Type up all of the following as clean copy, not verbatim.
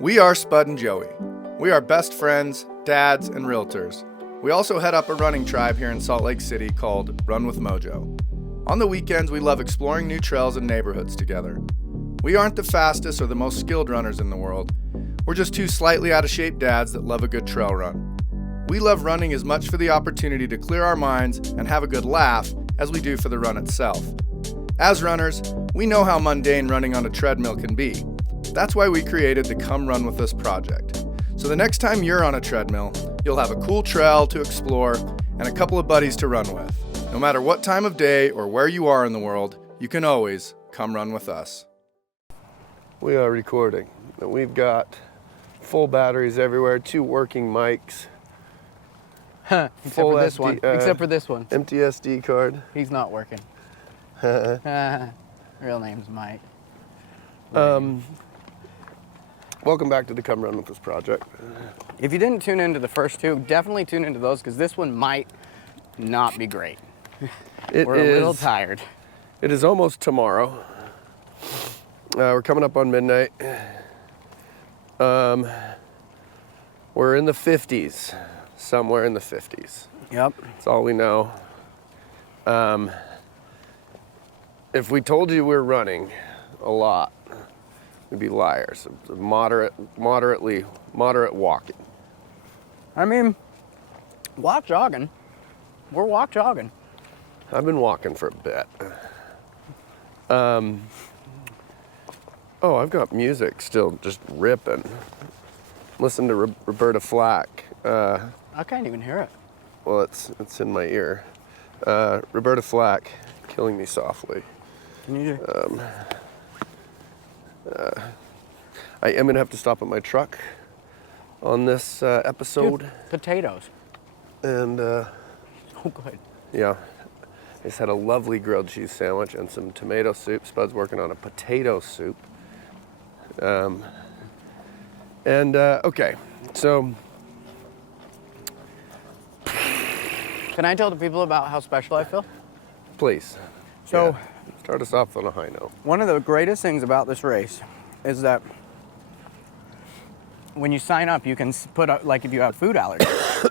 We are Spud and Joey. We are best friends, dads, and realtors. We also head up a running tribe here in Salt Lake City called Run with Mojo. On the weekends, we love exploring new trails and neighborhoods together. We aren't the fastest or the most skilled runners in the world. We're just two slightly out of shape dads that love a good trail run. We love running as much for the opportunity to clear our minds and have a good laugh as we do for the run itself. As runners, we know how mundane running on a treadmill can be. That's why we created the Come Run With Us project. So the next time you're on a treadmill, you'll have a cool trail to explore and a couple of buddies to run with. No matter what time of day or where you are in the world, you can always come run with us. We are recording. We've got full batteries everywhere, 2 working mics. Except for this one. Except for this one. Empty SD card. He's not working. Real name's Mike. Welcome back to the Come Run With Us project. If you didn't tune into the first 2, definitely tune into those because this one might not be great. We're a little tired. It is almost tomorrow. We're coming up on midnight. We're in the 50s, somewhere in the 50s. Yep. That's all we know. If we told you we're running a lot, we'd be liars. Moderate walking. I mean, walk jogging. We're walk jogging. I've been walking for a bit. Oh, I've got music still just ripping. Listen to Roberta Flack. I can't even hear it. Well, it's in my ear. Roberta Flack, Killing Me Softly. Can you do? I am gonna have to stop at my truck on this episode. Dude, potatoes. And Oh, good. yeah, I just had a lovely grilled cheese sandwich and some tomato soup. Spud's working on a potato soup. Okay, so. Can I tell the people about how special I feel? Please. So, yeah. Start us off on a high note. one of the greatest things about this race is that when you sign up, you can put up, like if you have food allergies.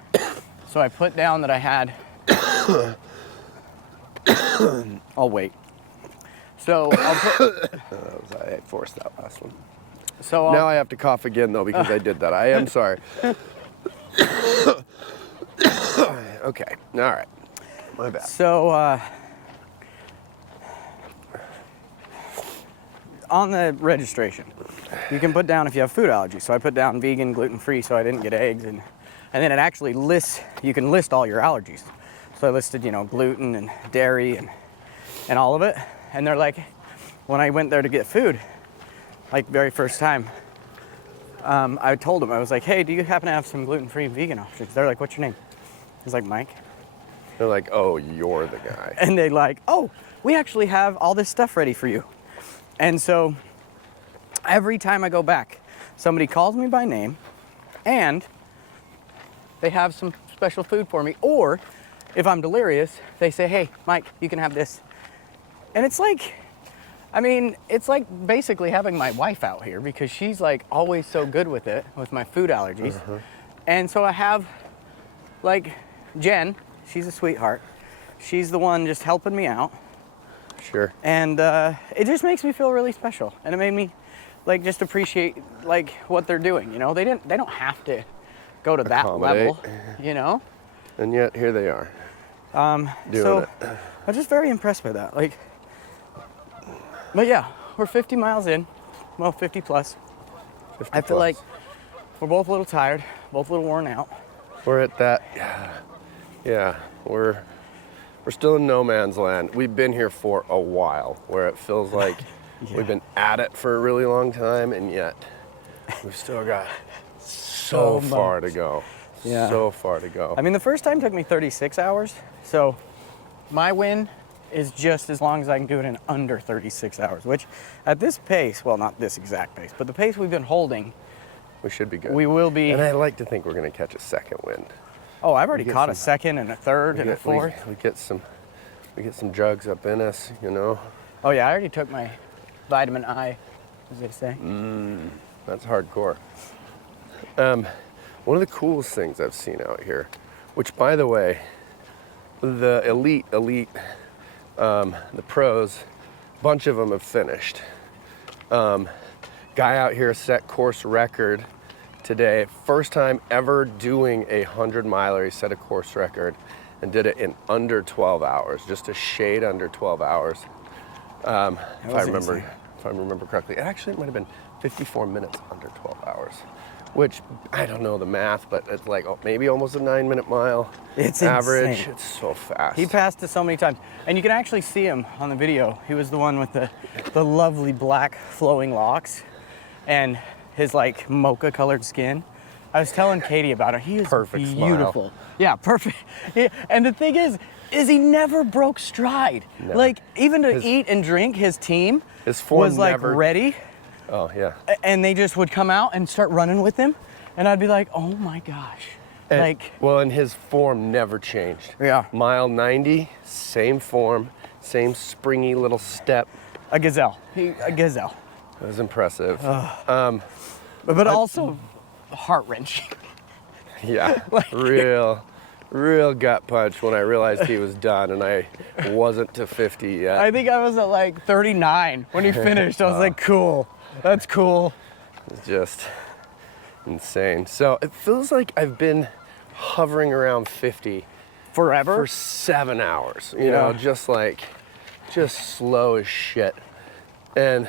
So I put down that I had, I'll wait. So I'll put, I forced that last one. so Now I have to cough again though because I did that. I am sorry. Okay, all right. My bad. So on the registration, you can put down if you have food allergies. So I put down vegan, gluten-free, so I didn't get eggs, and then it actually lists. You can list all your allergies. So I listed, gluten and dairy and all of it. And they're like, when I went there to get food, like very first time, I told them, I was like, hey, do you happen to have some gluten-free and vegan options? They're like, what's your name? He's like, Mike. They're like, oh, you're the guy. And they're like, oh, we actually have all this stuff ready for you. And so every time I go back, somebody calls me by name and they have some special food for me. Or if I'm delirious, they say, hey, Mike, you can have this. And it's like, it's like basically having my wife out here because she's like always so good with it, with my food allergies. Uh-huh. And so I have like Jen, she's a sweetheart. She's the one just helping me out. Sure. And it just makes me feel really special. And it made me like just appreciate like what they're doing, They don't have to go to that level, And yet here they are. Doing it. I'm just very impressed by that. But yeah, we're 50 miles in. Well, 50 plus. 50 I feel plus. like we're both a little tired, both a little worn out. We're at that, yeah, we're still in no man's land. We've been here for a while, where it feels like we've been at it for a really long time, and yet we've still got so far to go. Yeah. So far to go. I mean, the first time took me 36 hours, so my win is just as long as I can do it in under 36 hours, which at this pace, well, not this exact pace, but the pace we've been holding, we should be good. We will be. And I like to think we're going to catch a second wind. Oh, I've already caught a second and a third and a fourth. We get some jugs up in us, Oh yeah, I already took my vitamin I, as they say. That's hardcore. One of the coolest things I've seen out here, which by the way, the elite, the pros, bunch of them have finished. Guy out here set course record today. First time ever doing a 100-miler. He set a course record and did it in under 12 hours, just a shade under 12 hours. If I remember correctly. Actually, it might have been 54 minutes under 12 hours, which I don't know the math, but it's like maybe almost a 9-minute mile. It's average. insane. It's so fast. He passed us so many times, and you can actually see him on the video. He was the one with the lovely black flowing locks and his like mocha colored skin. I was telling Katie about it. He is Perfect beautiful. smile. Yeah, perfect. And the thing is he never broke stride. Never. Like even to eat and drink, his team was like ready. Oh yeah. And they just would come out and start running with him, and I'd be like, oh my gosh. And his form never changed. Yeah. Mile 90, same form, same springy little step. A gazelle. A gazelle. It was impressive. But also heart-wrenching. Yeah, Like- real gut punch when I realized he was done and I wasn't to 50 yet. I think I was at like 39 when he finished. I was like, cool. That's cool. It's just insane. So it feels like I've been hovering around 50 Forever? for 7 hours, you know, just slow as shit. And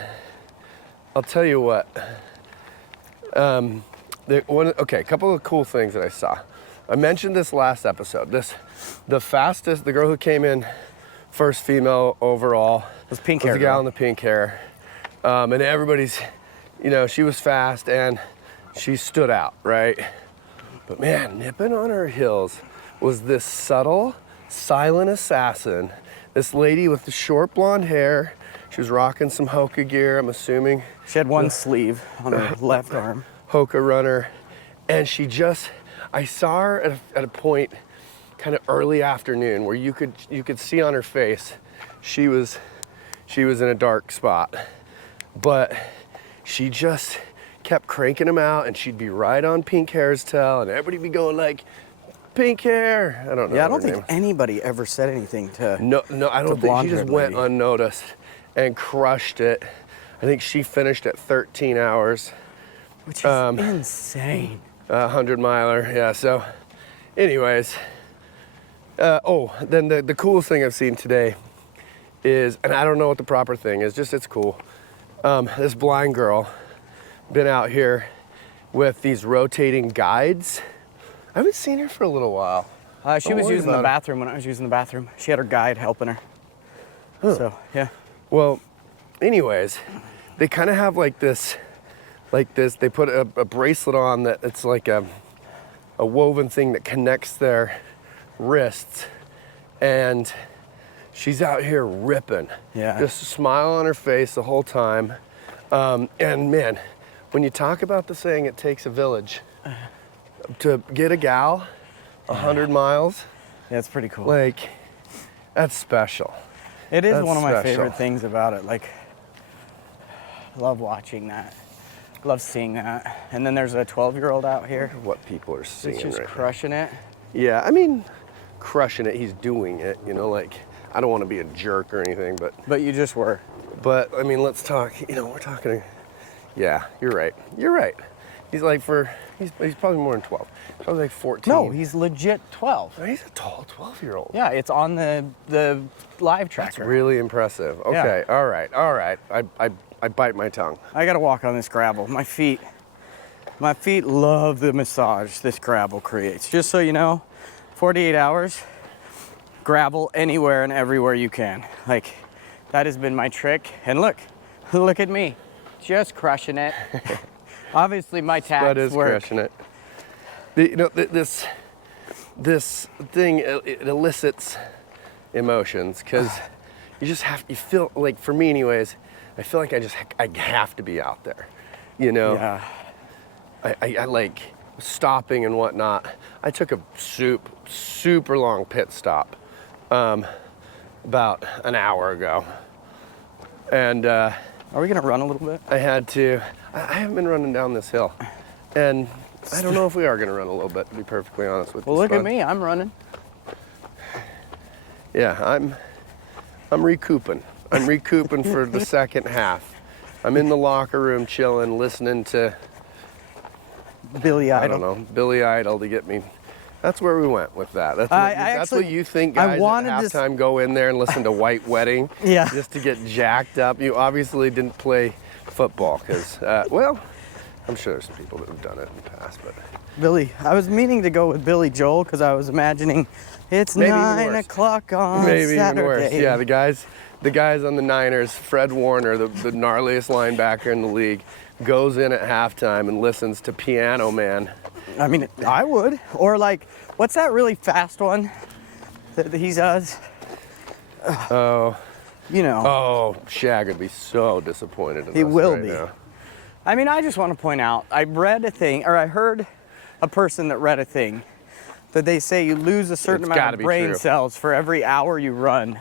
I'll tell you what, a couple of cool things that I saw. I mentioned this last episode. The girl who came in first female overall was pink hair. The gal in the pink hair. And everybody's, she was fast and she stood out, right? But man, nipping on her heels was this subtle, silent assassin. This lady with the short blonde hair. She was rocking some Hoka gear, I'm assuming. She had one sleeve on her left arm. Hoka runner. And I saw her at a point kind of early afternoon where you could see on her face she was in a dark spot. But she just kept cranking them out, and she'd be right on pink hair's tail, and everybody be going like, pink hair. I don't know. Yeah, I don't think anybody ever said anything to. No, I don't think. She just went unnoticed and crushed it. I think she finished at 13 hours. Which is insane. 100-miler, yeah. So, anyways, then the coolest thing I've seen today is, and I don't know what the proper thing is, just it's cool. This blind girl been out here with these rotating guides. I haven't seen her for a little while. She was using the bathroom when I was using the bathroom. She had her guide helping her. Huh. So, yeah. Well, anyways, they kind of have like this, they put a bracelet on that it's like a woven thing that connects their wrists, and she's out here ripping. Yeah. Just a smile on her face the whole time. And man, when you talk about the saying, it takes a village to get a gal 100 miles. Yeah, it's pretty cool. Like, that's special. It is That's one of my special. favorite things about it. Like, love watching that. Love seeing that. And then there's a 12-year-old out here. What people are seeing He's just right crushing it. now. Yeah, I mean, crushing it. He's doing it. Like, I don't want to be a jerk or anything, but. But you just were. But I mean, let's talk. We're talking. Yeah, you're right. You're right. He's like he's probably more than 12. Probably like 14. No, he's legit 12. He's a tall 12-year-old. Yeah, it's on the live tracker. That's really impressive. Okay, Yeah. all right. I bite my tongue. I gotta walk on this gravel. My feet love the massage this gravel creates. Just so you know, 48 hours, gravel anywhere and everywhere you can. Like, that has been my trick. And look at me, just crushing it. Obviously, my tags That is work. crushing it. This thing, it elicits emotions because you feel like, for me anyways, I feel like I have to be out there, Yeah. I like stopping and whatnot. I took a super long pit stop about an hour ago, and Are we gonna run a little bit? I had to. I haven't been running down this hill, and I don't know if we are gonna run a little bit, to be perfectly honest with you. Well, look at me, I'm running. Yeah, I'm recouping. I'm recouping for the second half. I'm in the locker room chilling, listening to Billy Idol. I don't know, Billy Idol to get me. That's where we went with that. That's I what you think guys at halftime go in there and listen to White Wedding Yeah. just to get jacked up. You obviously didn't play football because, well, I'm sure there's some people that have done it in the past, but. Billy, I was meaning to go with Billy Joel because I was imagining it's Maybe even 9 worse. o'clock on Maybe Saturday. even worse. Yeah, the guys on the Niners, Fred Warner, the gnarliest linebacker in the league, goes in at halftime and listens to Piano Man. I mean, I would. Or like, what's that really fast one that he does? Oh. You know. Oh, Shag would be so disappointed in He us will right be. now. I mean, I just want to point out, I read a thing, or I heard a person that read a thing, that they say you lose a certain It's amount gotta of be brain true. cells for every hour you run.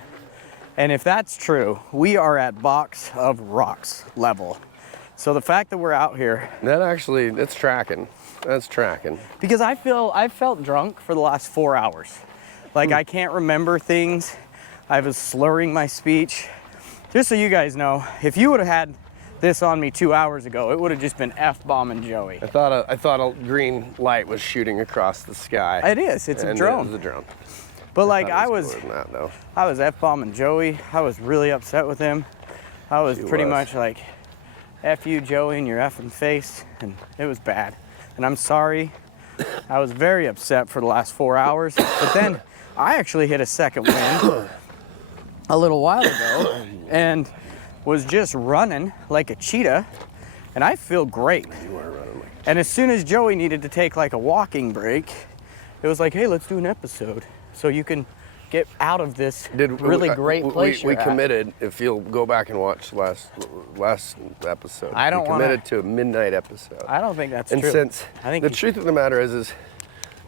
And if that's true, we are at box of rocks level. So the fact that we're out here, That actually, it's tracking. That's tracking. because I felt drunk for the last 4 hours. Like I can't remember things. I was slurring my speech. Just so you guys know, if you would have had this on me 2 hours ago, it would have just been F-bombing Joey. I thought a green light was shooting across the sky. It is, it's a And drone. It was a drone. But like Thought I it was cooler than that, though. I was F-bombing Joey. I was really upset with him. I was She pretty was. much like, F you, Joey, in your effing face. And it was bad. And I'm sorry. I was very upset for the last 4 hours. But then I actually hit a second wind a little while ago and was just running like a cheetah. And I feel great. You were running like. And as soon as Joey needed to take like a walking break, it was like, hey, let's do an episode so you can get out of this really great place We you're at. committed. If you'll go back and watch last episode, I don't we wanna- committed to a midnight episode. I don't think that's and true. since I think the truth of the matter is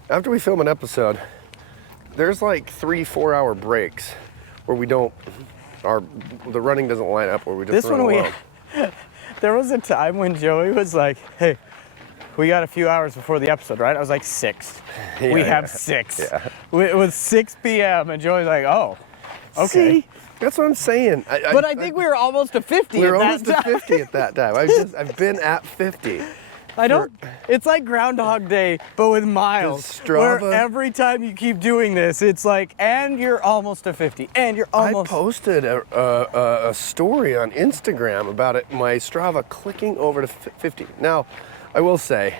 after we film an episode, there's like 3-4 hour breaks where we don't. The running doesn't line up where we just this run one alone. there was a time when Joey was like, hey, we got a few hours before the episode, right? I was like 6. We have 6. Yeah. It was 6 p.m. and Joey's like, oh, okay. See, that's what I'm saying. But I think we were almost to 50 we were at almost that at time. 50 at that time. I've been at 50. I don't. It's like Groundhog Day, but with miles. Does Strava- Where every time you keep doing this, it's like, and you're almost to 50, and you're almost. I posted a story on Instagram about it. My Strava clicking over to 50. Now, I will say,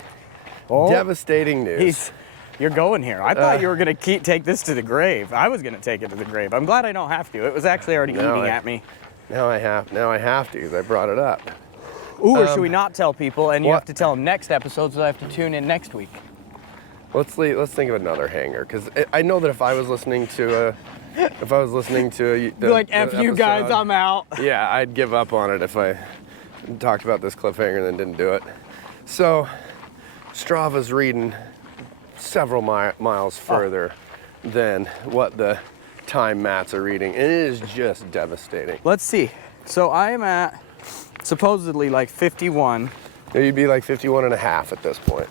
Oh, devastating news. You're going here. I thought you were gonna take this to the grave. I was gonna take it to the grave. I'm glad I don't have to. It was actually already eating at me. Now I have to because I brought it up. Ooh, or should we not tell people, and you what? have to tell them next episode, so I have to tune in next week? Let's think of another hanger because I know that if I was listening to Be like, F you guys, episode, I'm out. Yeah, I'd give up on it if I talked about this cliffhanger and then didn't do it. So, Strava's reading several miles further than what the time mats are reading, and it is just devastating. Let's see. So I am at supposedly like 51. You'd be like 51 and a half at this point.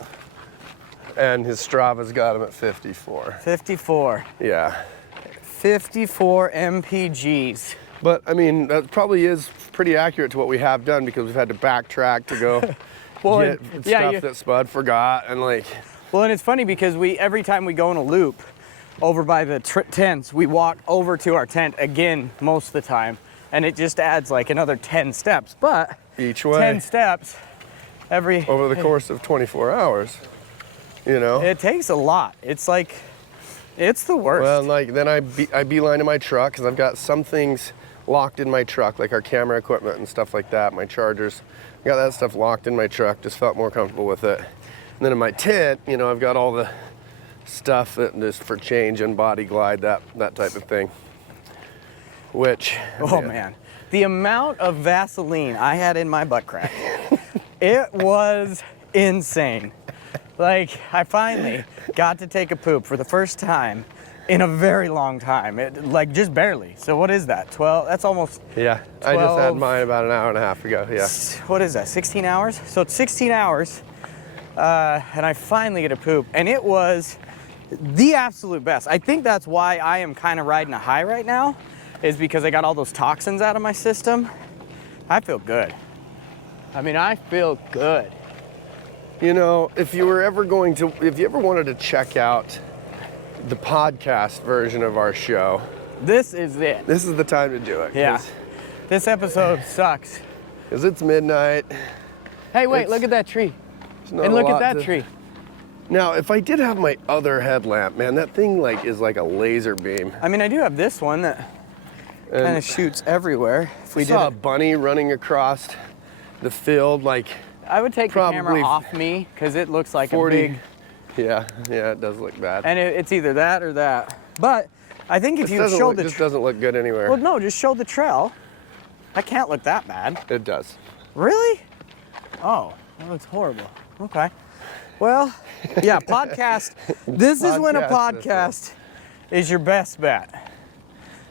And his Strava's got him at 54. 54. Yeah. 54 MPGs. But I mean, that probably is pretty accurate to what we have done because we've had to backtrack to go Well, get and- stuff yeah, that Spud forgot and like. Well, and it's funny because every time we go in a loop over by the tents, we walk over to our tent again most of the time, and it just adds like another 10 steps. But Each way. 10 steps every. Over the course of 24 hours, you know? It takes a lot. It's like, it's the worst. Well, like then I beeline to my truck because I've got some things locked in my truck, like our camera equipment and stuff like that, my chargers. I got that stuff locked in my truck, just felt more comfortable with it. And then in my tent, you know, I've got all the stuff that just for change and body glide, that type of thing. Which, oh man, the amount of Vaseline I had in my butt crack, it was insane. Like, I finally got to take a poop for the first time in a very long time. Like just barely. So what is that? 12? That's almost. Yeah, I just had 12. mine about an hour and a half ago. Yeah. What is that? 16 hours? So it's 16 hours, and I finally get to poop, and it was the absolute best. I think that's why I am kind of riding a high right now, is because I got all those toxins out of my system. I feel good. I mean, I feel good. You know, if you ever wanted to check out the podcast version of our show, This is it. this is the time to do it. Yeah. This episode sucks. Because it's midnight. Hey, wait, It's- look at that tree. There's not And a look at lot that to- tree. Now, if I did have my other headlamp, man, that thing is like a laser beam. I mean, I do have this one that kind And of shoots everywhere. If we we did saw a it, bunny running across the field, like I would take the probably camera off me because it looks like 40. a big, Yeah, it does look bad. and it's either that or that. But I think if This you doesn't show look, the just doesn't look good anywhere. well, no, just show the trail. That can't look that bad. It does. Really? Oh, that looks horrible. Okay. Well, yeah, podcast. This is when a Podcast podcast is your best bet.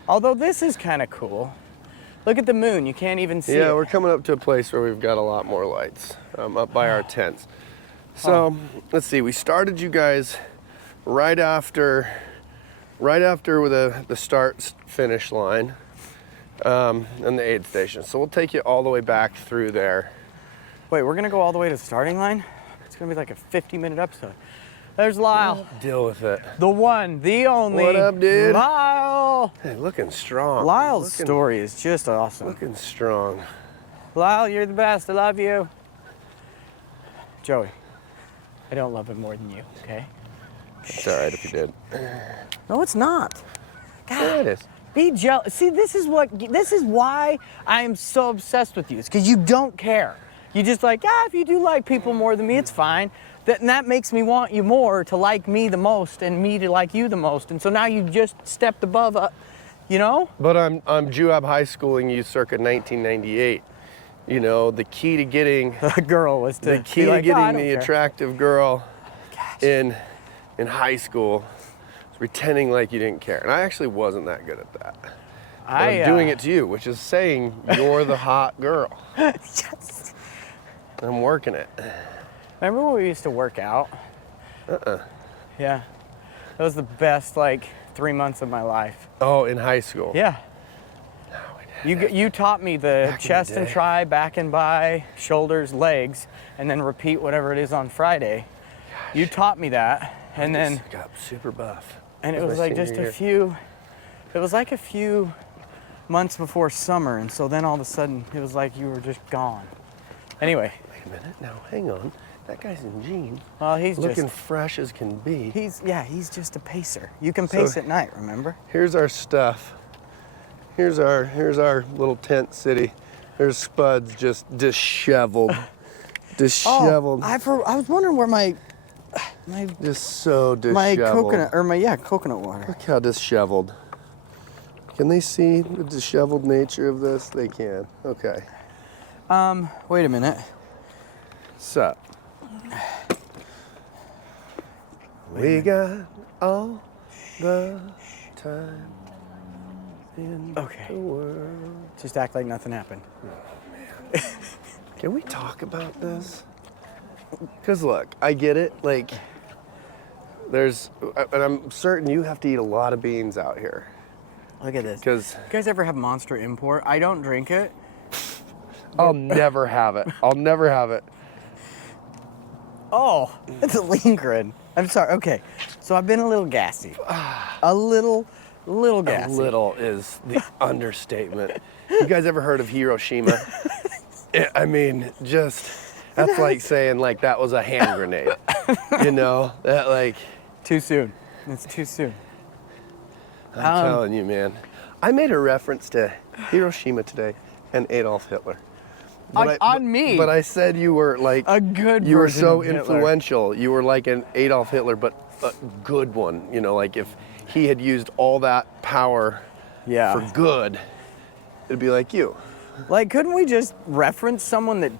Although this is kind of cool. Look at the moon. You can't even see Yeah, it. we're coming up to a place where we've got a lot more lights up by our tents. So let's see. We started you guys right after with the start-finish line and the aid station. So we'll take you all the way back through there. Wait, we're gonna go all the way to the starting line? It's gonna be like a 50-minute episode. There's Lyle. Deal with it. The one, the only. What up, dude? Lyle. Hey, looking strong. Lyle's Looking- story is just awesome. Looking strong. Lyle, you're the best. I love you. Joey, I don't love him more than you, okay? It's all right if you did. No, it's not. Yeah, it is. Be jealous. See, this is why I am so obsessed with you. It's because you don't care. You just like, if you do like people more than me, it's fine. And that makes me want you more to like me the most and me to like you the most. And so now you just stepped above, you know? But I'm Juab high schooling you circa 1998. You know, the key to getting The girl was to the key be to like, getting I don't the care." attractive girl in high school is pretending like you didn't care. And I actually wasn't that good at that. But I'm doing it to you, which is saying you're the hot girl. Yes. I'm working it. Remember when we used to work out? Yeah. That was the best, 3 months of my life. Oh, in high school. Yeah. You taught me the Back in the chest and day. try, back and by, shoulders, legs, and then repeat whatever it is on Friday. You taught me that, and then I got super buff. and it That was my like just senior a few. It was like a few months before summer, and so then all of a sudden it was like you were just gone. Anyway, Wait a minute. Now, hang on. That guy's in jeans. well, he's Looking just fresh as can be. he's just a pacer. You can pace at night, remember? Here's our stuff. Here's our little tent city. There's Spuds just disheveled. Disheveled. Oh, I was wondering where my Just so disheveled. my coconut or my coconut water. Look how disheveled. Can they see the disheveled nature of this? They can. Okay. Wait a minute. So. We got all the time in Okay. the world. Just act like nothing happened. Can we talk about this? Because look, I get it. Like, and I'm certain you have to eat a lot of beans out here. Look at this. Because You guys ever have Monster Import? I don't drink it. I'll never have it. I'll never have it. Oh, it's a Lindgren. I'm sorry. Okay, so I've been a little gassy. A little gassy. A little is the understatement. You guys ever heard of Hiroshima? I mean, that's like saying like that was a hand grenade. You know, that like. Too soon. It's too soon. I'm telling you, man. I made a reference to Hiroshima today and Adolf Hitler. On me. But I said you were like A good You were version so of Hitler. influential. You were like an Adolf Hitler, but a good one. You know, like if he had used all that power Yeah. for good, it'd be like you. Like, couldn't we just reference someone that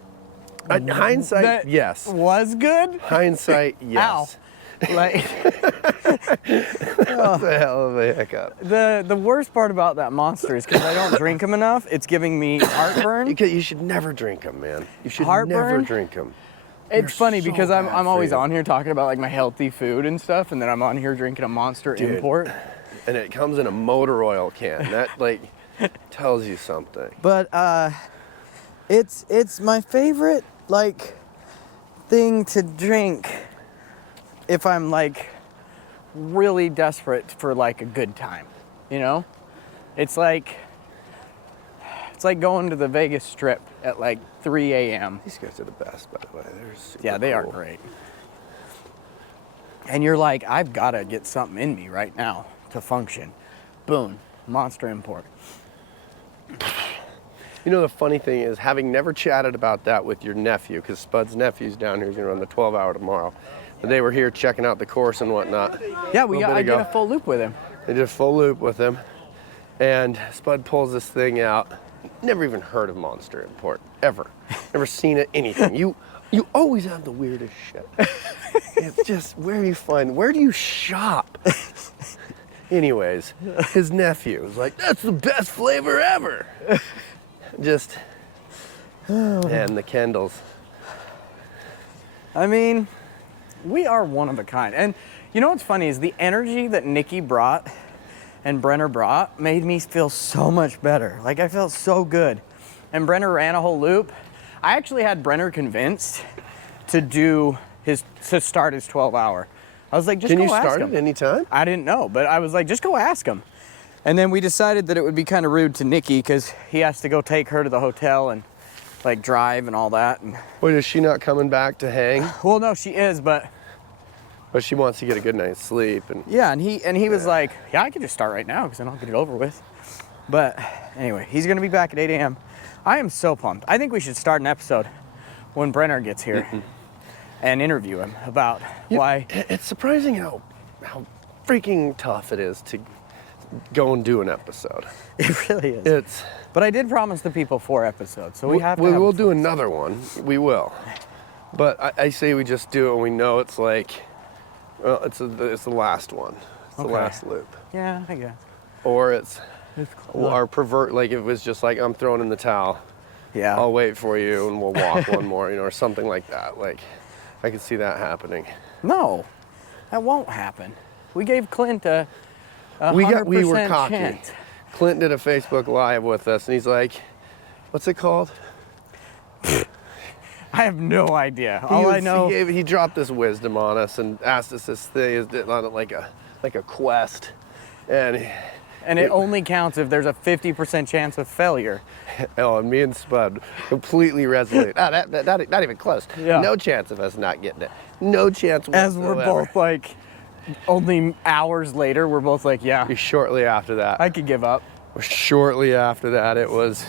Hindsight, that yes. was good? Hindsight, yes. Like, That's a hell of a hiccup. the worst part about that Monster is because I don't drink them enough, it's giving me heartburn. You should never drink them, man. You should never Heartburn? drink them. It's funny so because bad I'm for always you. on here talking about like my healthy food and stuff, and then I'm on here drinking a Monster import. And it comes in a motor oil can. That like tells you something. But it's my favorite like thing to drink if I'm like really desperate for like a good time, you know? It's like going to the Vegas Strip at like 3 a.m. These guys are the best, by the way. They're super Yeah, they are cool. great. And you're like, I've got to get something in me right now to function. Boom, Monster import. You know, the funny thing is, having never chatted about that with your nephew, because Spud's nephew's down here, he's gonna run the 12-hour tomorrow. But they were here checking out the course and whatnot. Yeah, I I did a full loop with him. They did a full loop with him, and Spud pulls this thing out. Never even heard of Monster Import, ever. Never seen it, anything. You always have the weirdest shit. It's just, where do you shop? Anyways, his nephew was like, that's the best flavor ever. Just, and the Kendalls. I mean, we are one of a kind. And you know what's funny is the energy that Nikki brought and Brenner brought made me feel so much better. Like I felt so good. And Brenner ran a whole loop. I actually had Brenner convinced to start his 12-hour. I was like, just Can go you ask start him. it anytime? I didn't know, but I was like, just go ask him. And then we decided that it would be kind of rude to Nikki because he has to go take her to the hotel and like drive and all that. And Wait, is she not coming back to hang? well, no, she is, but But she wants to get a good night's sleep. And yeah, and he was like, yeah, I can just start right now because then I'll get it over with. But anyway, he's gonna be back at 8 a.m. I am so pumped. I think we should start an episode when Brenner gets here and interview him about why. It's surprising how freaking tough it is to go and do an episode. It really is. But I did promise the people 4 episodes, so we have to. We have will do another one. We will. But I say we just do it when we know it's like, well, it's the last one. It's the Okay. last loop. Yeah, I guess. Or it's cool. our pervert, like if it was just like, I'm throwing in the towel. Yeah. I'll wait for you and we'll walk one more, or something like that. Like, I could see that happening. No, that won't happen. We gave Clint a We 100% were cocky. chance. Clint did a Facebook Live with us, and he's like, "What's it called?" I have no idea. All I know. He dropped this wisdom on us and asked us this thing is like a quest, and it only counts if there's a 50% chance of failure. and me and Spud completely resonate. Not even close. Yeah. No chance of us not getting it. No chance whatsoever. As we're both like, only hours later, we're both like, yeah, Shortly after that. I could give up. Shortly after that, it was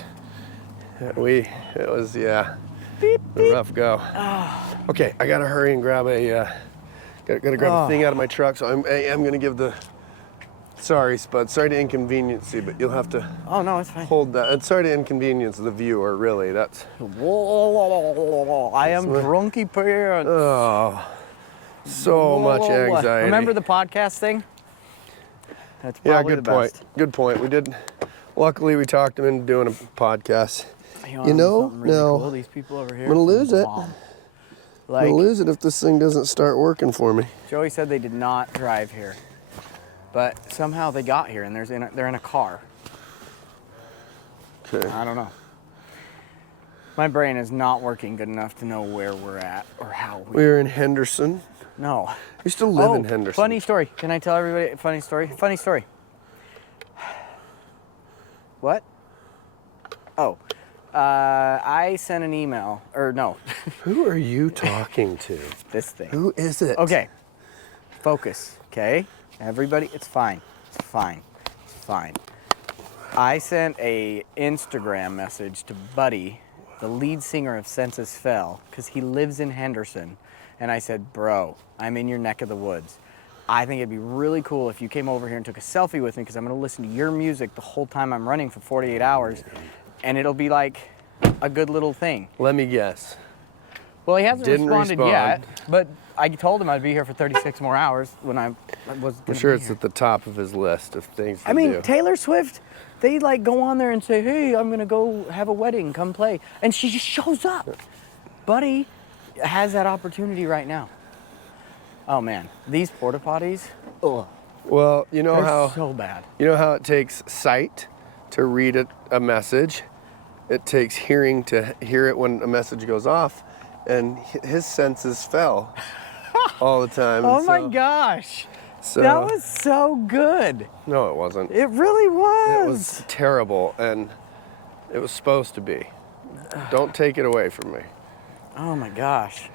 yeah. Beep, A rough go. Okay, I gotta hurry and grab gotta grab a thing out of my truck. So I'm gonna give the. Sorry, Spud. Sorry to inconvenience you, but you'll have to Oh, no, it's fine. hold that. And sorry to inconvenience the viewer. Really, that's. I am drunky pants. Oh, so much anxiety. Remember the podcast thing? That's Yeah, probably good the point. best. Good point. We did. Luckily, we talked him into doing a podcast. You know, something really no. cool? These people over here. I'm gonna lose it. bomb. I'm Like, gonna lose it if this thing doesn't start working for me. Joey said they did not drive here, but somehow they got here and they're in a car. Okay. I don't know. My brain is not working good enough to know where we're at or how we. We're in Henderson. No. We still live in Henderson. Funny story. Can I tell everybody a funny story? Funny story. What? Oh. I sent an email, or no, Who are you talking to? this thing. Who is it? Okay. Focus, okay? Everybody, it's fine. It's fine. It's fine. I sent a Instagram message to Buddy, the lead singer of Census Fell, because he lives in Henderson. And I said, bro, I'm in your neck of the woods. I think it'd be really cool if you came over here and took a selfie with me because I'm going to listen to your music the whole time I'm running for 48 hours. And it'll be like a good little thing. Let me guess. Well, he hasn't Didn't responded respond. yet, but I told him I'd be here for 36 more hours when I was I'm gonna sure be it's here. at the top of his list of things to I mean, do. Taylor Swift, they like go on there and say, hey, I'm gonna go have a wedding, come play. And she just shows up. Buddy has that opportunity right now. Oh man, these porta potties, ugh, Well, you know they're how so bad. you know how it takes sight to read a message. It takes hearing to hear it when a message goes off, and his senses fell all the time. Oh and my so- gosh, So, that was so good. no, it wasn't. It really was. It was terrible, and it was supposed to be. Don't take it away from me. Oh my gosh.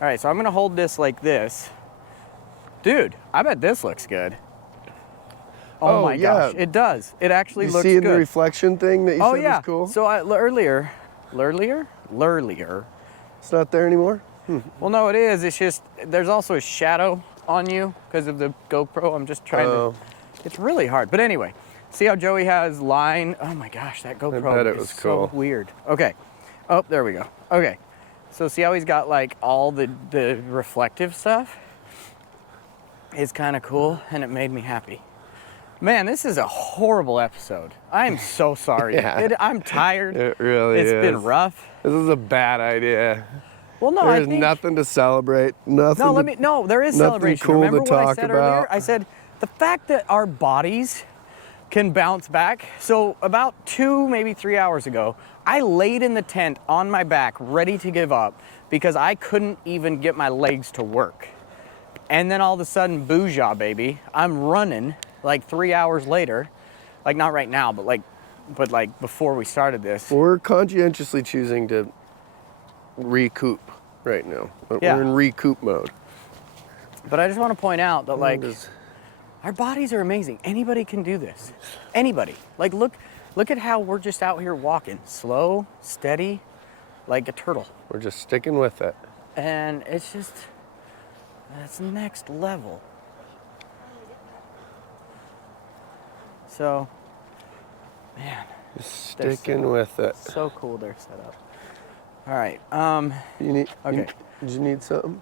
All right, so I'm gonna hold this like this. Dude, I bet this looks good. Oh, Oh, my yeah. gosh, it does. It actually You looks see good. the reflection thing that you Oh said yeah. was cool? So earlier. It's not there anymore? Well, no, it is. It's just there's also a shadow on you because of the GoPro. I'm just trying Oh. to. It's really hard. But anyway, see how Joey has line. Oh my gosh, that GoPro bet it is was so cool. weird. Okay. Oh, there we go. Okay. So see how he's got like all the reflective stuff? It's kind of cool, and it made me happy. Man, this is a horrible episode. I am so sorry. Yeah. I'm tired. It really It's is. been rough. This is a bad idea. Well, no, I There's think nothing to celebrate. Nothing. No, there is nothing celebration. cool to Remember what I talk said about. earlier? I said the fact that our bodies can bounce back. So about 2, maybe 3 hours ago, I laid in the tent on my back, ready to give up because I couldn't even get my legs to work. And then all of a sudden, booyah, baby, I'm running like 3 hours later. Like not right now, but like before we started this. We're conscientiously choosing to recoup right now. Yeah. We're in recoup mode. But I just want to point out that like Just- our bodies are amazing. Anybody can do this. Anybody. Like look at how we're just out here walking. Slow, steady, like a turtle. we're just sticking with it. And it's just that's next level. So man, Just They're sticking set up. with it. so cool they're set up. All right. You need. Okay. Did you need something?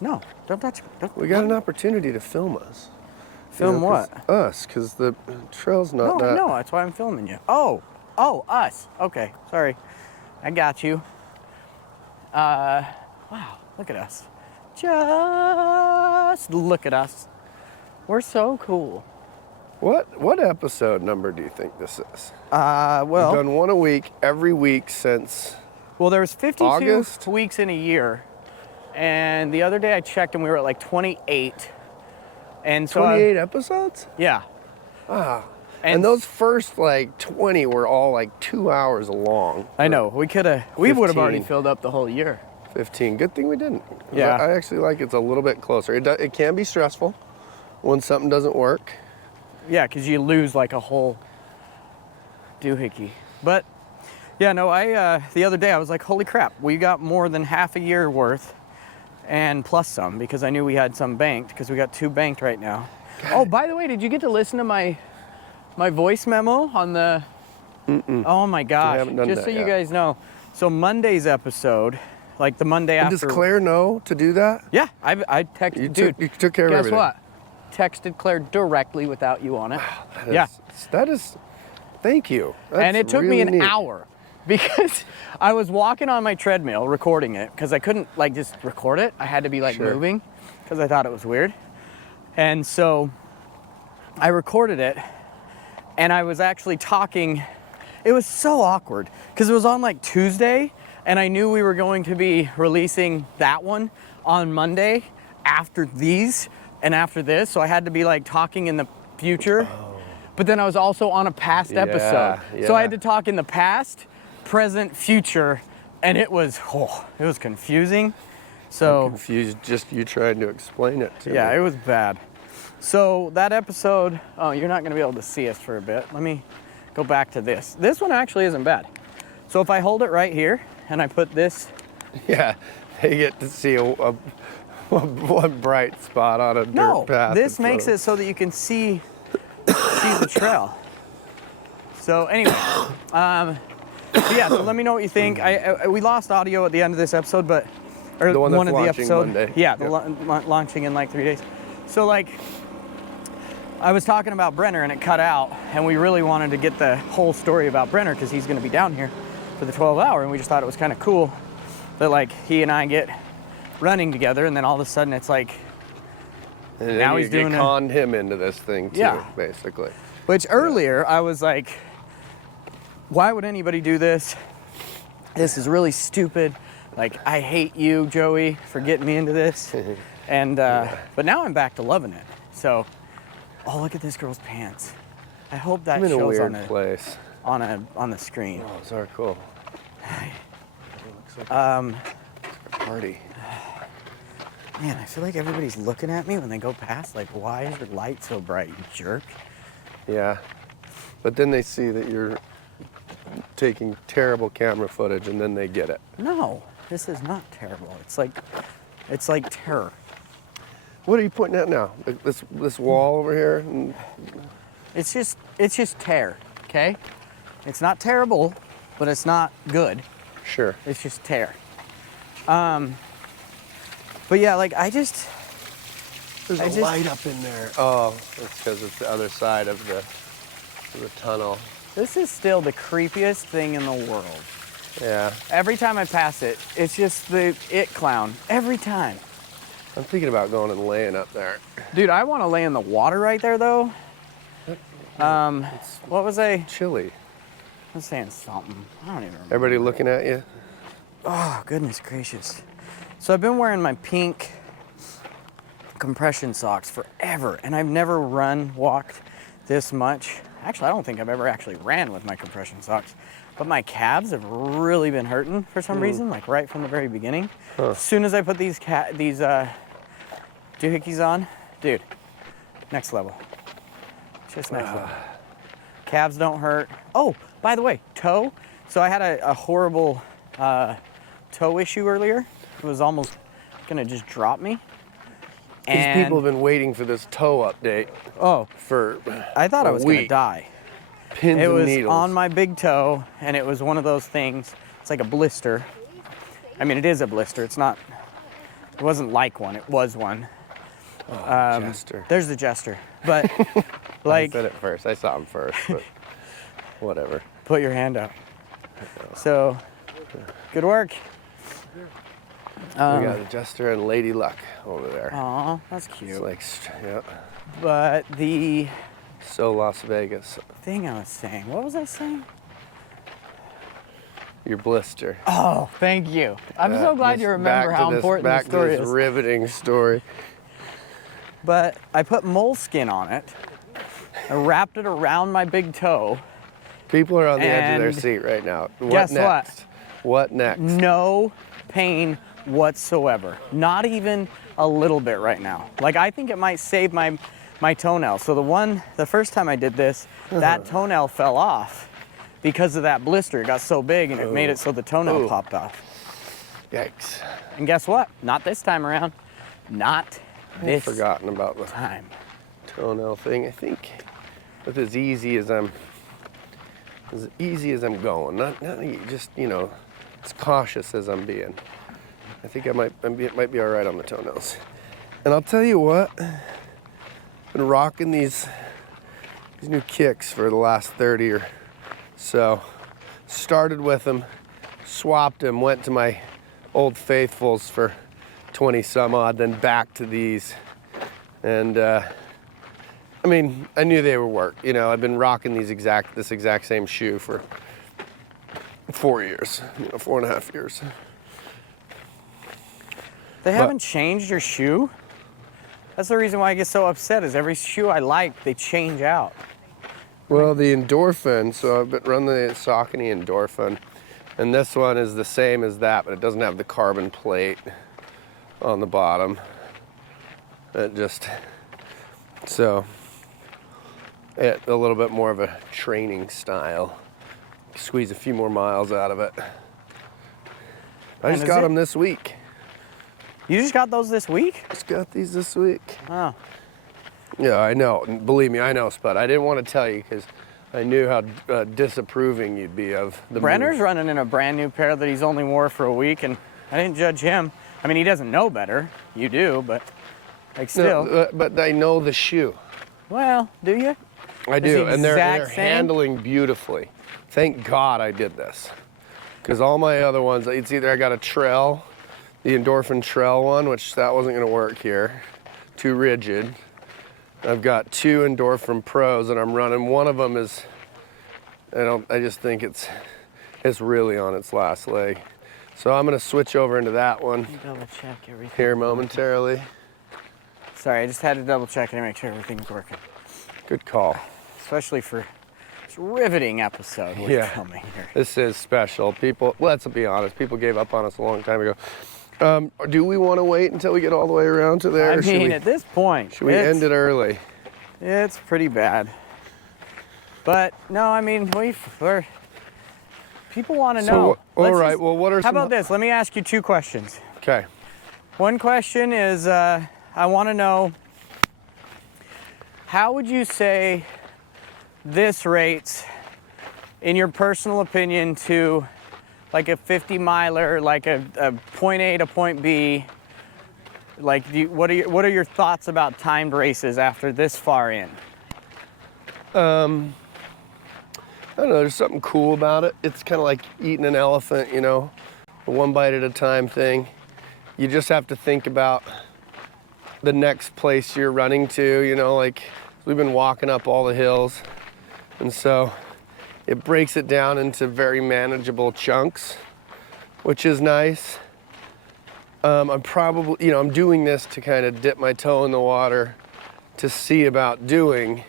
No, don't touch me. Don't, We got an opportunity to film us. Film what? Us, because the trail's No, not that. no, that's why I'm filming you. Oh, us. Okay, sorry. I got you. Wow, look at us. Just look at us. We're so cool. What episode number do you think this is? Well, We've done one a week, every week since. there was 52 August? weeks in a year. And the other day I checked and we were at like 28. And so 28 episodes? yeah. And those first like 20 were all like 2 hours long. I know, we would have already 15. filled up the whole year. 15. Good thing we didn't. 'Cause Yeah. I actually like it's a little bit closer. It can be stressful when something doesn't work. Yeah, because you lose like a whole doohickey. But yeah, no, the other day I was like, holy crap, we got more than half a year worth and plus some because I knew we had some banked because we got 2 banked right now. Oh, by the way, did you get to listen to my voice memo on the... Oh my gosh, haven't done just that so you yet. guys know. So Monday's episode, like the Monday And after... does Claire know to do that? Yeah, I texted, You dude, took care of guess everything. what? Texted Claire directly without you on it. That is, thank you. And it That's took me really an neat. hour because I was walking on my treadmill recording it because I couldn't like just record it. I had to be like Sure. moving because I thought it was weird. And so I recorded it and I was actually talking. It was so awkward because it was on like Tuesday and I knew we were going to be releasing that one on Monday after these and after this. So I had to be like talking in the future. But then I was also on a past episode. So I had to talk in the past, present, future, and it was confusing. So Confused, just you trying to explain it to yeah, me. it was bad. So that episode, oh, you're not gonna be able to see us for a bit. Let me go back to this. This one actually isn't bad. So if I hold it right here and I put this, Yeah, they get to see one bright spot on a no, dirt path. this makes it so that you can see the trail. So anyway, But yeah, so let me know what you think. We lost audio at the end of this episode, but or The one that's of the launching episode. Monday. Yeah, the Yep. launching in like 3 days. So like, I was talking about Brenner and it cut out, and we really wanted to get the whole story about Brenner because he's going to be down here for the 12-hour, and we just thought it was kind of cool that like he and I get running together, and then all of a sudden it's like, And now then he's you doing a- conned him into this thing too, Yeah. basically. which earlier I was like, why would anybody do this? This is really stupid. Like, I hate you, Joey, for getting me into this. And but now I'm back to loving it. So, oh, look at this girl's pants. I hope that I'm in a shows weird place. on the screen. Oh, those are cool. Party. Man, I feel like everybody's looking at me when they go past. Like, why is your light so bright, you jerk? Yeah. But then they see that you're taking terrible camera footage, and then they get it. No, this is not terrible. It's like terror. What are you pointing at now? Like this wall over here? And It's just terror, okay? It's not terrible, but it's not good. sure. It's just terror. But yeah, like There's I a just- light up in there. Oh, that's because it's the other side of the tunnel. this is still the creepiest thing in the world. Yeah. Every time I pass it, it's just the it clown. Every time. I'm thinking about going and laying up there. Dude, I want to lay in the water right there though. What was I Chilly. was saying something. I don't even remember. Everybody looking at you? Oh, goodness gracious. So I've been wearing my pink compression socks forever, and I've never walked this much. Actually, I don't think I've ever actually ran with my compression socks, but my calves have really been hurting for some reason, like right from the very beginning. As soon as I put these doohickeys on, dude, next level. Just next level. Calves don't hurt. Oh, by the way, toe. So I had a horrible toe issue earlier. It was almost gonna just drop me. These people have been waiting for this toe update Oh, for I thought I a was gonna week. die. Pins It and was needles. on my big toe, and it was one of those things. It's like a blister. I mean, it is a blister. It wasn't like one. It was one. Jester. There's the jester. But like, I said it first. I saw him first, but whatever. put your hand up. So, good work. We got the Jester and Lady Luck over there. Aw, that's It's cute. like, yeah, But the so Las Vegas. thing I was saying, what was I saying? Your blister. Oh, thank you. I'm so glad you remember how important back the story to this is. riveting story. But I put moleskin on it. I wrapped it around my big toe. People are on the edge of their And seat right now. What guess what? next? What next? No pain whatsoever. Not even a little bit right now. Like, I think it might save my toenail. So the first time I did this, that toenail fell off because of that blister. It got so big and it made it so the toenail Ooh. popped off. Yikes. And guess what? Not this time around. Not I've this forgotten about the time. toenail thing. I think with as easy as I'm going, not just, as cautious as I'm being. I think it might be all right on the toenails. And I'll tell you what, I've been rocking these new kicks for the last 30 or so. Started with them, swapped them, went to my old faithfuls for 20 some odd, then back to these. And I knew they would work. I've been rocking this exact same shoe for 4 years, 4.5 years. They haven't changed your shoe? That's the reason why I get so upset is every shoe I like, they change out. Well, the endorphin, so I've been running the Saucony endorphin, and this one is the same as that, but it doesn't have the carbon plate on the bottom. A little bit more of a training style. Squeeze a few more miles out of it. I And just is got it- them this week. You just got those this week? Just got these this week. Oh. Yeah, I know. Believe me, I know, Spud. I didn't want to tell you because I knew how disapproving you'd be of the Brenner's move. running in a brand new pair that he's only wore for a week, and I didn't judge him. I mean, he doesn't know better. You do, but like still. No, but I know the shoe. Well, do you? I It's do, the and they're exact same? handling beautifully. Thank God I did this. Because all my other ones, it's either I got a trail, the Endorphin Trail one, which that wasn't gonna work here, too rigid. I've got 2 Endorphin Pros and I'm running. One of them is, I just think it's really on its last leg. So I'm gonna switch over into that one Double check everything. here momentarily. Sorry, I just had to double check and make sure everything's working. Good call. Especially for this riveting episode we're Yeah. filming here. This is special. People, let's be honest, people gave up on us a long time ago. Do we want to wait until we get all the way around to there? I or should mean, we, at this point, should we end it early? It's pretty bad. But no, I mean, people want to know. All right. Well, what are How some? about this? Let me ask you 2 questions. Okay. One question is, I want to know, how would you say this rates, in your personal opinion, to like a 50 miler, like a point A to point B? Like, what are your thoughts about timed races after this far in? I don't know. There's something cool about it. It's kind of like eating an elephant, you know, a one bite at a time thing. You just have to think about the next place you're running to, you know, like we've been walking up all the hills. And so it breaks it down into very manageable chunks, which is nice. I'm probably, you know, I'm doing this to kind of dip my toe in the water to see about doing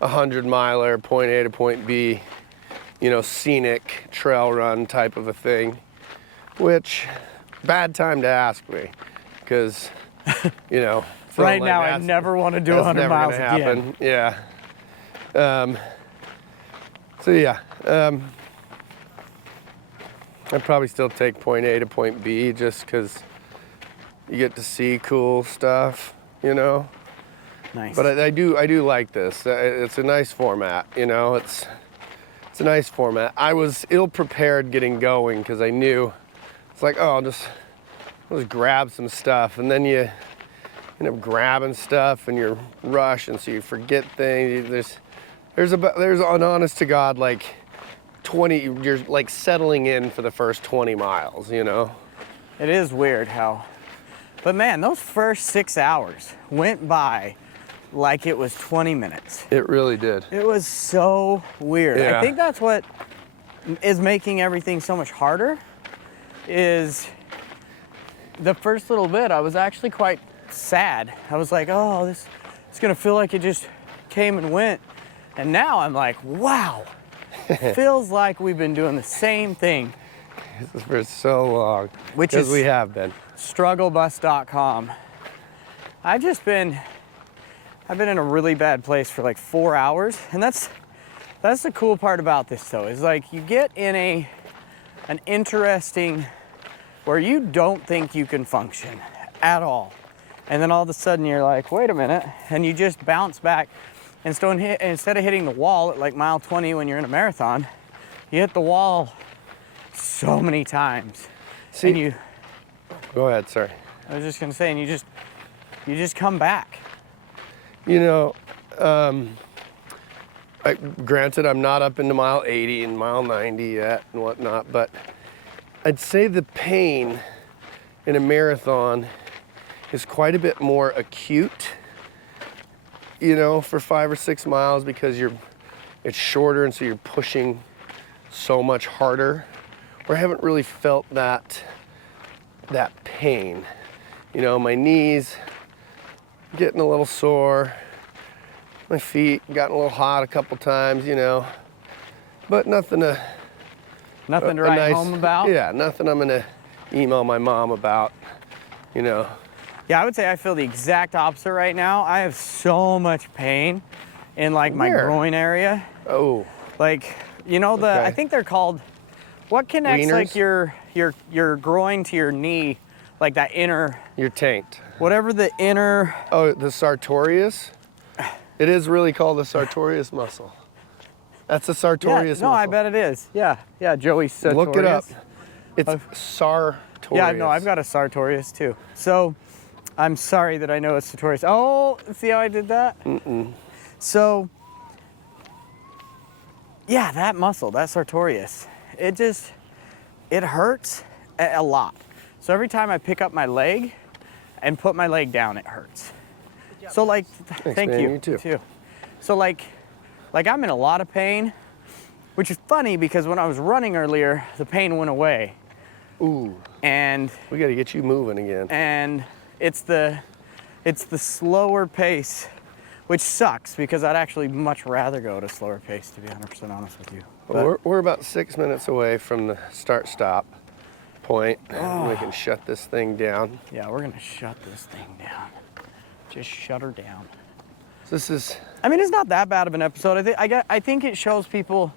a 100-miler, point A to point B, you know, scenic trail run type of a thing, which, bad time to ask me, because, you know, Right like now, I that's- never want to do that's 100 never miles gonna again. happen. Yeah. So yeah, I'd probably still take point A to point B just because you get to see cool stuff, you know. Nice. But I do like this. It's a nice format, you know. It's a nice format. I was ill prepared getting going because I knew it's like, oh, I'll just grab some stuff, and then you end up grabbing stuff and you're rushing, so you forget things. There's an honest to God like 20. You're like settling in for the first 20 miles, you know. It is weird how, but man, those first 6 hours went by like it was 20 minutes. It really did. It was so weird. Yeah. I think that's what is making everything so much harder, is the first little bit I was actually quite sad. I was like, oh, it's gonna feel like it just came and went. And now I'm like, wow, feels like we've been doing the same thing. This is for so long. Which Because is we have been. strugglebus.com. I've been in a really bad place for like 4 hours, and that's the cool part about this though, is like you get in an interesting where you don't think you can function at all. And then all of a sudden you're like, wait a minute, and you just bounce back. And so instead of hitting the wall at like mile 20 when you're in a marathon, you hit the wall so many times. See, And you, go ahead, sorry. I was just gonna say, and you just come back. You know, granted, I'm not up into mile 80 and mile 90 yet and whatnot, but I'd say the pain in a marathon is quite a bit more acute, you know, for 5 or 6 miles because it's shorter and so you're pushing so much harder. Where I haven't really felt that pain. You know, my knees getting a little sore, my feet gotten a little hot a couple times, you know, but nothing to Write home about? Yeah, nothing I'm gonna email my mom about, you know. Yeah, I would say I feel the exact opposite right now. I have so much pain in like my Where? groin area. Oh, Like, you know, Okay. I think they're called, what connects like Wieners? your groin to your knee, like that inner, you're tanked. whatever the inner, Oh, the sartorius? It is really called the sartorius muscle. That's a Yeah, sartorius no, I mussel. bet it is. Yeah, yeah, Joey Sartorius. Look it up. It's sartorius. Yeah, no, I've got a Sartorius too. So I'm sorry that I know it's Sartorius. Oh, see how I did that? So, yeah, that mussel, that Sartorius, it hurts a lot. So every time I pick up my leg and put my leg down, it hurts. So like, thank man, you. you too. So like I'm in a lot of pain, which is funny because when I was running earlier, the pain went away. Ooh, And we got to get you moving again. and it's the slower pace, which sucks because I'd actually much rather go at a slower pace, to be 100% honest with you. Well, we're about 6 minutes away from the start-stop point. We can shut this thing down. Yeah, we're gonna shut this thing down. Just shut her down. This is, I mean, it's not that bad of an episode. I think it shows people,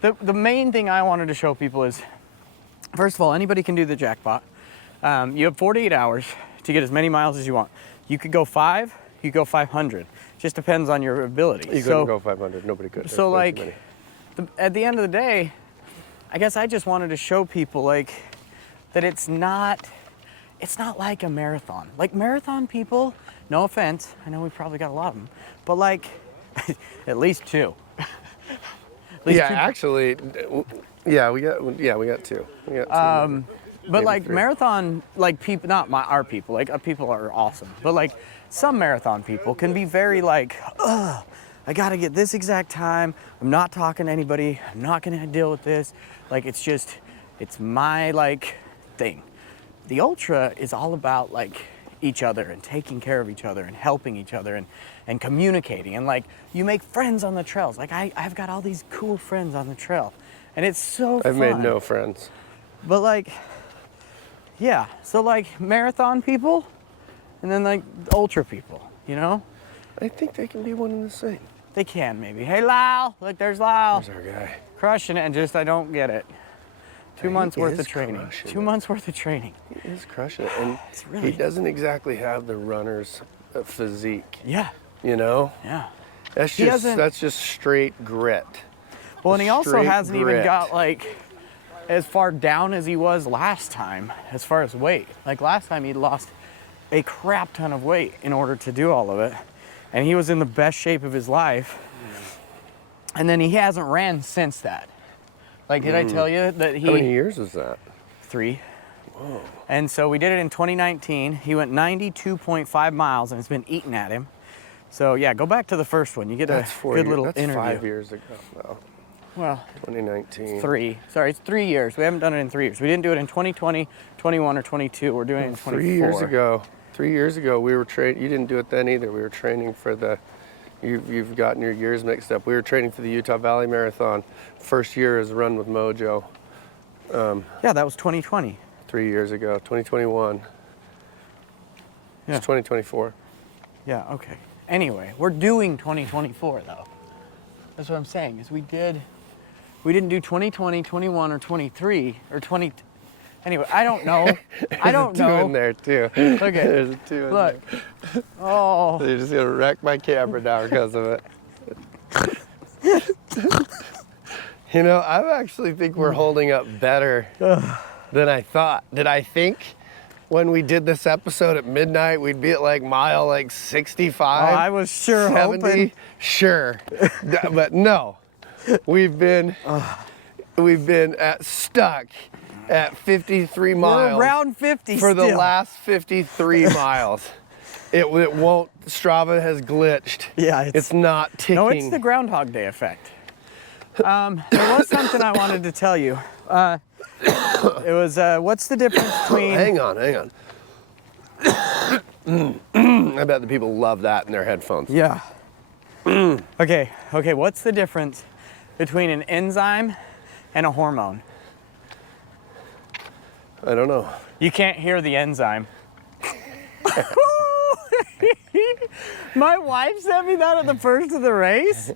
the main thing I wanted to show people is, first of all, anybody can do the Jackpot. You have 48 hours to get as many miles as you want. You could go 5, you could go 500. Just depends on your ability. you couldn't go 500, nobody could. There's So way too like, many. at the end of the day, I guess I just wanted to show people like that it's not like a marathon. Like marathon people, no offense, I know we probably got a lot of them, but like at least 2. At least Yeah, 2. actually, yeah, we got 2. We got 2. But maybe like 3. marathon, like people, not our people, like people are awesome, but like some marathon people can be very like, ugh, I gotta get this exact time. I'm not talking to anybody. I'm not gonna deal with this. Like it's my like thing. The ultra is all about like each other and taking care of each other and helping each other and communicating, and like you make friends on the trails. Like I've got all these cool friends on the trail, and it's so fun. I've made no friends. But like, yeah, so like marathon people and then like ultra people, you know? I think they can be one and the same. They can maybe. Hey Lyle, look, there's Lyle. There's our guy. Crushing it, and just I don't get it. 2 He months worth is of training. crushing 2 it. months worth of training. He is crushing it, and It's really- he doesn't exactly have the runner's physique. Yeah, You know, yeah. that's He just hasn't- straight grit. Well, and he also Straight hasn't even grit. got like as far down as he was last time as far as weight. Like last time he lost a crap ton of weight in order to do all of it. And he was in the best shape of his life. And then he hasn't ran since that. Like, did I tell you that How many he, years was that? 3. And so we did it in 2019. He went 92.5 miles and it's been eating at him. So yeah, go back to the first one. You get That's a 4 good years. little That's interview. 5 years ago. No, Well, 2019. 3. Sorry, it's 3 years. We haven't done it in 3 years. We didn't do it in 2020, 21, or 22. We're doing it in 24. 3 years ago. 3 years ago, we were training. You didn't do it then either. We were training for the. You've gotten your years mixed up. We were training for the Utah Valley Marathon. First year is Run with Mojo. Yeah, that was 2020. 3 years ago. 2021. Yeah. It's 2024. Yeah, okay. Anyway, we're doing 2024 though. That's what I'm saying, is we didn't do 2020, 21, or 23, or 20. Anyway, I don't know. I don't There's a 2 know. in there too. Look at There's a 2 in Look. there. Oh, You're just gonna wreck my camera now because of it. You know, I actually think we're holding up better than I thought. Did I think when we did this episode at midnight we'd be at like mile like 65? I was sure 70? hoping. Sure. But no. We've been stuck at 53 miles We're around 50 for the still. last 53 miles. It won't. Strava has glitched. Yeah, it's not ticking. No, it's the Groundhog Day effect. There was something I wanted to tell you. It was, what's the difference between... Hang on. I bet the people love that in their headphones. Yeah. Okay, what's the difference between an enzyme and a hormone? I don't know. You can't hear the enzyme. My wife sent me that at the first of the race,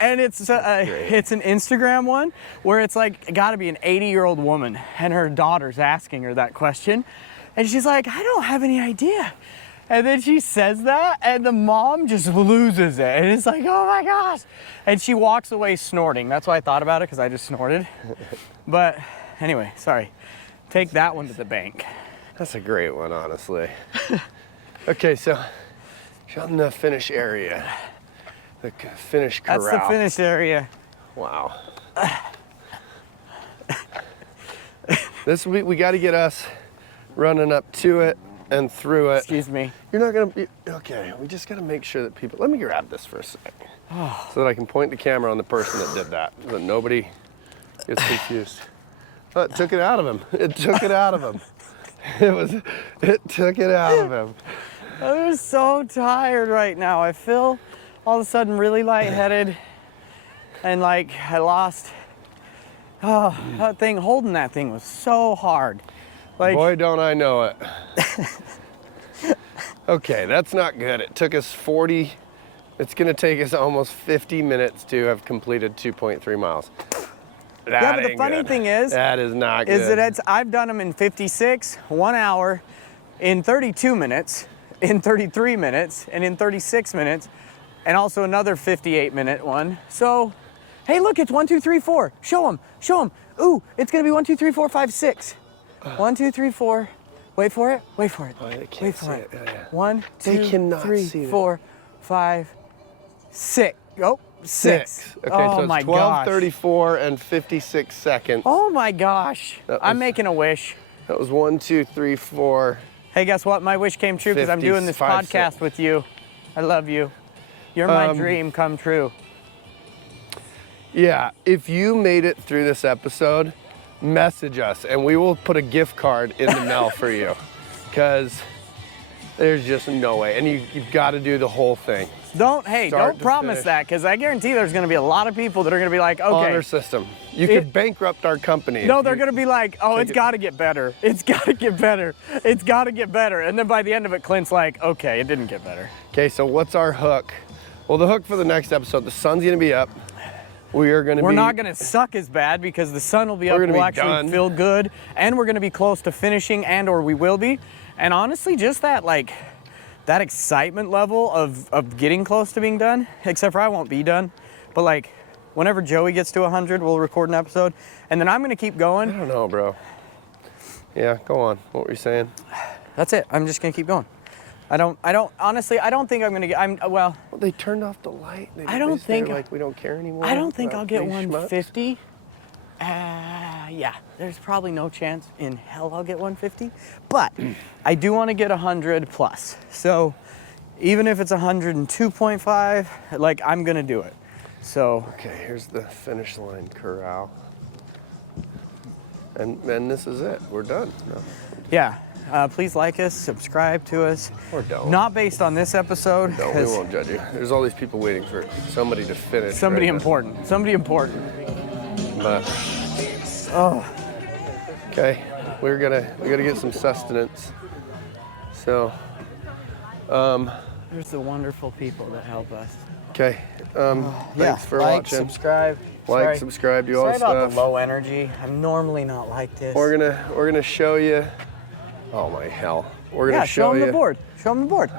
and it's an Instagram one where it's like got to be an 80-year-old woman, and her daughter's asking her that question, and she's like, I don't have any idea. And then she says that, and the mom just loses it. And it's like, oh my gosh. And she walks away snorting. That's why I thought about it, because I just snorted. But anyway, sorry. Take that one to the bank. That's a great one, honestly. Okay, so on the finish area, the finish corral. That's the finish area. Wow. This week we got to get us running up to it and through it. Excuse me. You're not gonna be okay. We just got to make sure that people. Let me grab this for a sec, so that I can point the camera on the person that did that, so that nobody gets confused. Oh, it took it out of him. It took it out of him. It took it out of him. I'm so tired right now. I feel all of a sudden really lightheaded, and like I lost. Oh, that thing, holding that thing was so hard. Like, boy, don't I know it. Okay, that's not good. It took us 40. It's gonna take us almost 50 minutes to have completed 2.3 miles. Yeah, but the funny thing is, that is not good. Is that I've done them in 56, 1 hour, in 32 minutes, in 33 minutes, and in 36 minutes, and also another 58-minute one. So, hey, look, it's 1, 2, 3, 4. Show them, show them. Ooh, it's gonna be 1, 2, 3, 4, 5, 6. 1, 2, 3, 4. Wait for it. Wait for it. Oh, they can't Wait for see it. it. Yeah. 1, They 2, cannot 3, see 4, 5, 6. Oh, 6. Okay, oh so my it's gosh. 12:34 and 56 seconds. Oh my gosh. I'm making a wish. That was 1, 2, 3, 4. Hey, guess what? My wish came true because I'm doing this 55 podcast with you. I love you. You're my dream come true. Yeah, if you made it through this episode, message us and we will put a gift card in the mail for you, because there's just no way. And you've got to do the whole thing. Don't Start to promise finish. that, because I guarantee there's going to be a lot of people that are going to be like, okay. Honor system. You could bankrupt our company. No, they're going to be like, oh, it's got to get better. It's got to get better. It's got to get better. And then by the end of it, Clint's like, okay, it didn't get better. Okay, so what's our hook? Well, the hook for the next episode, the sun's going to be up. We're not going to suck as bad because the sun will be up. We'll actually done. feel good, and we're going to be close to finishing, or we will be. And honestly, just that that excitement level of getting close to being done, except for I won't be done. But like, whenever Joey gets to 100, we'll record an episode, and then I'm going to keep going. I don't know, bro. Yeah, go on. What were you saying? That's it. I'm just going to keep going. Honestly, I don't think I'm going to get, Well, they turned off the light. I don't think, like, we don't care anymore. I don't think I'll get these 150. Yeah, there's probably no chance in hell I'll get 150, but I do want to get 100 plus. So even if it's 102.5, like, I'm going to do it. So. Okay, here's the finish line corral. And this is it. We're done. No. Yeah. Please like us, subscribe to us. Or don't. Not based on this episode. No, we won't judge you. There's all these people waiting for somebody to finish. Somebody right important. now. Somebody important. But okay, we gotta get some sustenance. So there's the wonderful people that help us. okay. Thanks for like, watching. Subscribe. Like, subscribe, do all the Sorry about stuff. the low energy. I'm normally not like this. We're gonna show you. Oh my hell. We're gonna show them you. the board. Show them the board.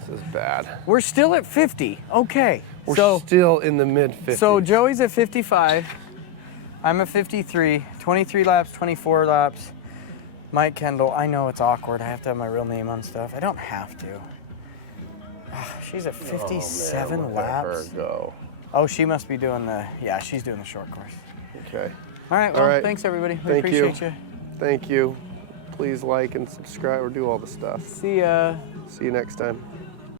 This is bad. We're still at 50. Okay. We're still in the mid 50s. So Joey's at 55. I'm at 53. 23 laps, 24 laps. Mike Kendall. I know it's awkward. I have to have my real name on stuff. I don't have to. She's at 57 look laps. at her go. Oh, she must be doing she's doing the short course. Okay. All right, well, All right. thanks everybody. We Thank appreciate you. Thank you. Please like and subscribe or do all the stuff. See ya. See you next time.